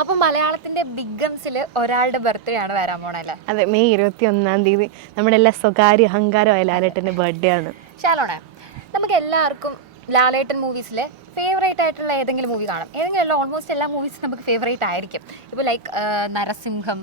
അപ്പൊ മലയാളത്തിന്റെ ബിഗ് ഗംസിൽ ഒരാളുടെ ബർത്ത്ഡേ ആണ് വരാൻ പോണല്ലേ? അതെ, മെയ് 21 നമ്മുടെ എല്ലാ സ്വകാര്യ അഹങ്കാരമായ ലാലേട്ടന്റെ ബർത്ത്ഡേ ആണ്. ഷാലോണേ, നമുക്ക് എല്ലാവർക്കും ലാലേട്ടൻ മൂവീസിലെ ഫേവറേറ്റ് ആയിട്ടുള്ള ഏതെങ്കിലും മൂവി കാണാം. ഏതെങ്കിലും അല്ല, ഓൾമോസ്റ്റ് എല്ലാ മൂവീസും നമുക്ക് ഫേവറേറ്റ് ആയിരിക്കും. ഇപ്പോൾ ലൈക്ക് നരസിംഹം,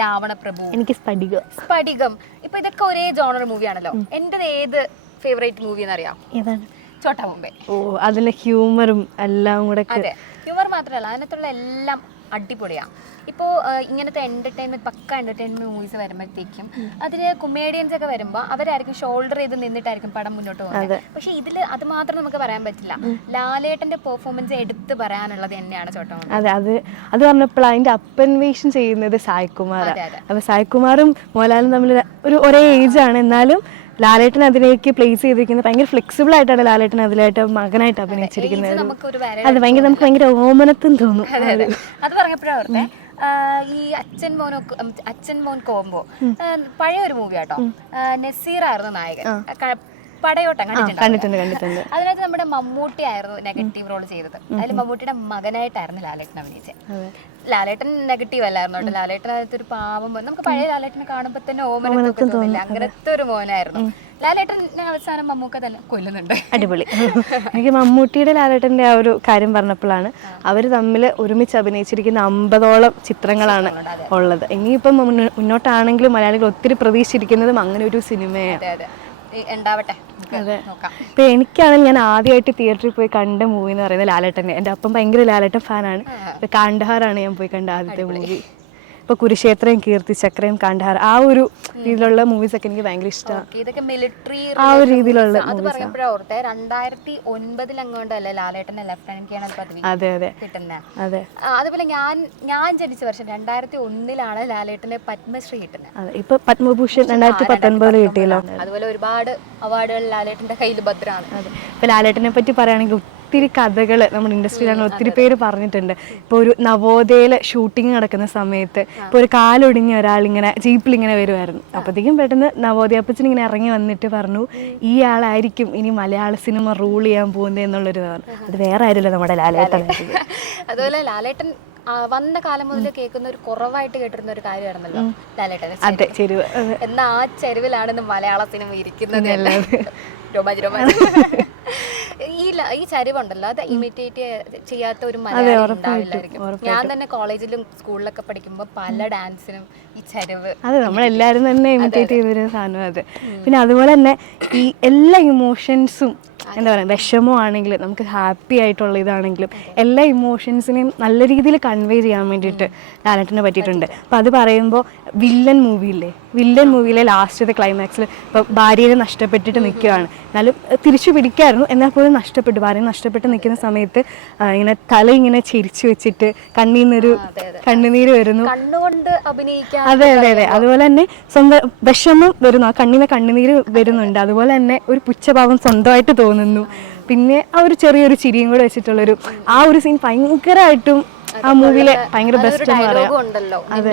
രാവണപ്രഭു, എനിക്ക് സ്ഫടികം. ഇപ്പൊ ഇതൊക്കെ ഒരേ ജോണർ മൂവിയാണല്ലോ. എന്റേത് ഏത് ഫേവറേറ്റ് മൂവി എന്നറിയാം? ഏതാണ്? ചോട്ടാ മുംബൈ. ഓ, അതിലെ ഹ്യൂമറും എല്ലാം കൂടെ. അതെ, ഹ്യൂമർ മാത്രമല്ല, അതിനകത്തുള്ള എല്ലാം അടിപൊളിയാണ്. ഇപ്പോൾ ഇങ്ങനത്തെ പക്ക എൻ്റർടൈൻമെൻറ്റ് മൂവീസ് വരുമ്പോഴത്തേക്കും അതിൽ കൊമേഡിയൻസ് ഒക്കെ വരുമ്പോൾ അവരായിരിക്കും ഷോൾഡർ ചെയ്ത് നിന്നിട്ടായിരിക്കും പടം മുന്നോട്ട് പോകുന്നത്. പക്ഷേ ഇതിൽ അത് മാത്രം നമുക്ക് പറയാൻ പറ്റില്ല. ലാലേട്ടൻ്റെ പെർഫോമൻസ് എടുത്ത് പറയാനുള്ളത് തന്നെയാണ് ചോട്ടാ മുംബൈ. അത് പറഞ്ഞപ്പോൾ അതിൻ്റെ അപ്പൻവേഷൻ ചെയ്യുന്നത് സായ്കുമാർ. അപ്പോൾ സായ്കുമാറും മോഹൻലാലും തമ്മിൽ ഒരേ ഏജാണ്. എന്നാലും ലാലേട്ടൻ അതിലേക്ക് പ്ലേസ് ചെയ്തിരിക്കുന്നത് ഭയങ്കര ഫ്ലെക്സിബിൾ ആയിട്ടാണ് ലാലേട്ടൻ അതിലായിട്ട് മകനായിട്ട് അഭിനയിച്ചിരിക്കുന്നത്. അത് നമുക്ക് ഭയങ്കര ഓമനത്തും തോന്നും. അത് പറഞ്ഞപ്പോഴേ ഈ അച്ഛൻ മോൻ കോംബോ പഴയ ഒരു മൂവി ആട്ടോ. നസീർ ആയിരുന്നു നായകൻ. പടയോട്ടം കണ്ടിട്ടുണ്ട്. അതിനകത്ത് നമ്മുടെ മമ്മൂട്ടി ആയിരുന്നു നെഗറ്റീവ് റോൾ ചെയ്തത്. അതിൽ മമ്മൂട്ടിയുടെ മകനായിട്ടായിരുന്നു ലാലേട്ടൻ അഭിനയിച്ചത്. ലാലേട്ടൻ നെഗറ്റീവ് അല്ലായിരുന്നു കേട്ടോ. ലാലേട്ടൻ അതിനകത്തൊരു പാവം, നമുക്ക് പഴയ ലാലേട്ടനെ കാണുമ്പോൾ തന്നെ ഓമനത്തൊക്കെ തോന്നില്ല, അങ്ങനത്തെ ഒരു മോനായിരുന്നു ലാലേട്ടൻ. അവസാനം മമ്മൂക്ക തന്നെ കൊല്ലുന്നുണ്ട്. അടിപൊളി. എനിക്ക് മമ്മൂട്ടിയുടെ ലാലേട്ടൻ്റെ ആ ഒരു കാര്യം പറഞ്ഞപ്പോഴാണ് അവർ തമ്മിൽ ഒരുമിച്ച് അഭിനയിച്ചിരിക്കുന്ന 50ഓളം ചിത്രങ്ങളാണ് ഉള്ളത്. ഇനിയിപ്പം മുന്നോട്ടാണെങ്കിലും മലയാളികൾ ഒത്തിരി പ്രതീക്ഷിച്ചിരിക്കുന്നതും അങ്ങനെ ഒരു സിനിമയാണ്. ഉണ്ടാവട്ടെ. ഇപ്പൊ എനിക്കാണെങ്കിൽ ഞാൻ ആദ്യമായിട്ട് തിയേറ്ററിൽ പോയി കണ്ട മൂവി എന്ന് പറയുന്നത് ലാലേട്ടനെ. എൻ്റെ അപ്പം ഭയങ്കര ലാലേട്ടൻ ഫാനാണ്. കാണ്ഡഹാറാണ് ഞാൻ പോയി കണ്ട ആദ്യത്തെ മൂവി. ഇപ്പോൾ കുരുക്ഷേത്രം, കീർത്തിചക്രയും, കാണ്ഡഹാർ, ആ ഒരു രീതിയിലുള്ള മൂവീസ് ഒക്കെ എനിക്ക് ഭയങ്കര ഇഷ്ടമാണ്. ഇതൊക്കെ മിലിറ്ററി ആ ഒരു രീതിയിലുള്ള. അത് പറയുമ്പോഴോർത്തെ 2009 അങ്ങോട്ടല്ലേ ലാലേട്ടന്റെ ലെഫ്റ്റനന്റ് കേണൽ പദവി കിട്ടുന്നത്. അതുപോലെ ഞാൻ ജനിച്ച വർഷം 2001 ലാലേട്ടന് പത്മശ്രീ കിട്ടുന്നത്. ഇപ്പൊ പത്മഭൂഷൺ 2019 കിട്ടിയല്ലോ. അതുപോലെ ഒരുപാട് അവാർഡുകൾ ലാലേട്ടന്റെ കയ്യിൽ ഭദ്രമാണ്. ഇപ്പൊ ലാലേട്ടനെ പറ്റി പറയുകയാണെങ്കിൽ ഒത്തിരി കഥകൾ നമ്മുടെ ഇൻഡസ്ട്രിയിലാണ് ഒത്തിരി പേര് പറഞ്ഞിട്ടുണ്ട്. ഇപ്പോൾ ഒരു നവോദയയിലെ ഷൂട്ടിംഗ് നടക്കുന്ന സമയത്ത് ഇപ്പോൾ ഒരു കാലൊടിഞ്ഞ ഒരാളിങ്ങനെ ജീപ്പിലിങ്ങനെ വരുമായിരുന്നു. അപ്പോഴത്തേക്കും പെട്ടെന്ന് നവോദയ അപ്പച്ചൻ ഇങ്ങനെ ഇറങ്ങി വന്നിട്ട് പറഞ്ഞു, ഈ ആളായിരിക്കും ഇനി മലയാള സിനിമ റൂൾ ചെയ്യാൻ പോകുന്നത് എന്നുള്ളൊരു പറഞ്ഞു. അത് വേറെ ആയിരുമല്ലോ നമ്മുടെ ലാലേട്ടൻ. അതുപോലെ ലാലേട്ടൻ വന്ന കാലം മുതൽ കേൾക്കുന്ന ഒരു കുറവായിട്ട് കേട്ടിരുന്ന ഒരു കാര്യമായിരുന്നല്ലോ ലാലേട്ടൻ. അതെ, ചെരുവ്. എന്നാ ആ ചെരുവിലാണ് മലയാള സിനിമ ഇരിക്കുന്നത്. ഈ ചരിവുണ്ടല്ലോ, അത് ഇമിറ്റേറ്റ് ചെയ്യാത്ത ഒരു മലയാളം ഉണ്ടാവില്ലായിരിക്കും. ഞാൻ തന്നെ കോളേജിലും സ്കൂളിലൊക്കെ പഠിക്കുമ്പോൾ പല ഡാൻസിനും ഈ ചരിവ്. അതെ, നമ്മളെല്ലാവരും തന്നെ ഇമിറ്റേറ്റ് ചെയ്തൊരു സാധനം അത്. പിന്നെ അതുപോലെ തന്നെ ഈ എല്ലാ ഇമോഷൻസും എന്താ പറയുക, വിഷമമാണെങ്കിലും നമുക്ക് ഹാപ്പി ആയിട്ടുള്ള ഇതാണെങ്കിലും എല്ലാ ഇമോഷൻസിനെയും നല്ല രീതിയിൽ കൺവേ ചെയ്യാൻ വേണ്ടിയിട്ട് ലാലേട്ടനെ പറ്റിയിട്ടുണ്ട്. അപ്പോൾ അത് പറയുമ്പോൾ വില്ലൻ മൂവിയിലെ ലാസ്റ്റത്തെ ക്ലൈമാക്സിൽ ഇപ്പോൾ ഭാര്യയെ നഷ്ടപ്പെട്ടിട്ട് നിൽക്കുകയാണ്. എന്നാലും തിരിച്ചു പിടിക്കായിരുന്നു, എന്നാൽ പോലും ഭാര്യയെ നഷ്ടപ്പെട്ട് നിൽക്കുന്ന സമയത്ത് ഇങ്ങനെ തല ഇങ്ങനെ ചിരിച്ചു വെച്ചിട്ട് കണ്ണുനീര് വരുന്നു. അതെ. അതുപോലെ തന്നെ സ്വന്തം വിഷമം വരുന്നു, ആ കണ്ണുനീര് വരുന്നുണ്ട്. അതുപോലെ തന്നെ ഒരു പുച്ഛഭാവം സ്വന്തമായിട്ട് തോന്നുന്നു. പിന്നെ ആ ഒരു ചെറിയൊരു ചിരിയും കൂടെ വെച്ചിട്ടുള്ളൊരു ആ ഒരു സീൻ ഭയങ്കരമായിട്ടും ആ മൂവിയിലെ ഭയങ്കര ബെസ്റ്റ് എന്ന് പറയാം. അതെ,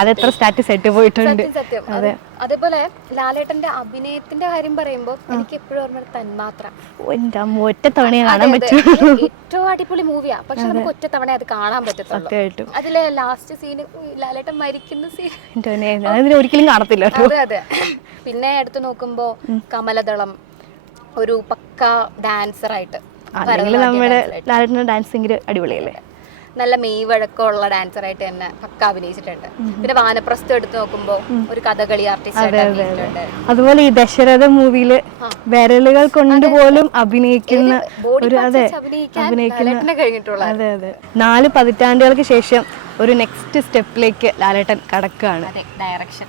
അതെത്ര സ്റ്റാറ്റസ് ആയിട്ട് പോയിട്ടുണ്ട്. അതെ. അതേപോലെ ലാലേട്ടന്റെ അഭിനയത്തിന്റെ കാര്യം പറയുമ്പോൾ എനിക്ക് എപ്പോഴും ഓർമ്മ തന്മാത്ര. ഒറ്റ തവണ കാണാൻ പറ്റുള്ളൂ. ഏറ്റവും അടിപൊളി മൂവിയാ, പക്ഷെ നമുക്ക് ഒറ്റ തവണ അത് കാണാൻ പറ്റത്തുള്ളൂ. അതിലെ ലാസ്റ്റ് സീന് ലാലേട്ടൻ മരിക്കുന്ന സീൻ ഒരിക്കലും കാണത്തില്ല. അതെ. പിന്നെ എടുത്തു നോക്കുമ്പോ കമലദളം ഒരു പക്ക ഡാൻസറായിട്ട്, നമ്മുടെ ലാലേട്ടന്റെ ഡാൻസ് ഭയങ്കര അടിപൊളിയല്ലേ. നല്ല മെയ് വഴക്കമുള്ള ഡാൻസറായിട്ട് തന്നെ പക്ക അഭിനയിച്ചിട്ടുണ്ട്. പിന്നെ വാനപ്രസ്ഥം എടുത്തു നോക്കുമ്പോ ഒരു കഥകളി ആർട്ടിസ്റ്റ്. അതുപോലെ ഈ ദശരഥ മൂവിയില് വിരലുകൾ കൊണ്ട് പോലും അഭിനയിക്കുന്ന ഒരു കഴിഞ്ഞിട്ടുള്ള. അതെ. 4 പതിറ്റാണ്ടുകൾക്ക് ശേഷം ഒരു നെക്സ്റ്റ് സ്റ്റെപ്പിലേക്ക് ലാലേട്ടൻ കടക്കുകയാണ്. ഡയറക്ഷൻ.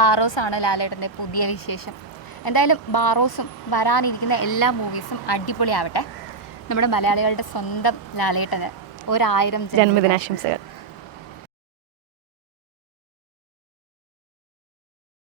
ബാറോസ് ആണ് ലാലേട്ടന്റെ പുതിയ വിശേഷം. എന്തായാലും ബാറോസും വരാനിരിക്കുന്ന എല്ലാ മൂവീസും അടിപൊളിയാവട്ടെ. നമ്മുടെ മലയാളികളുടെ സ്വന്തം ലാലേട്ടന് 1000 ജന്മദിനാശംസകൾ.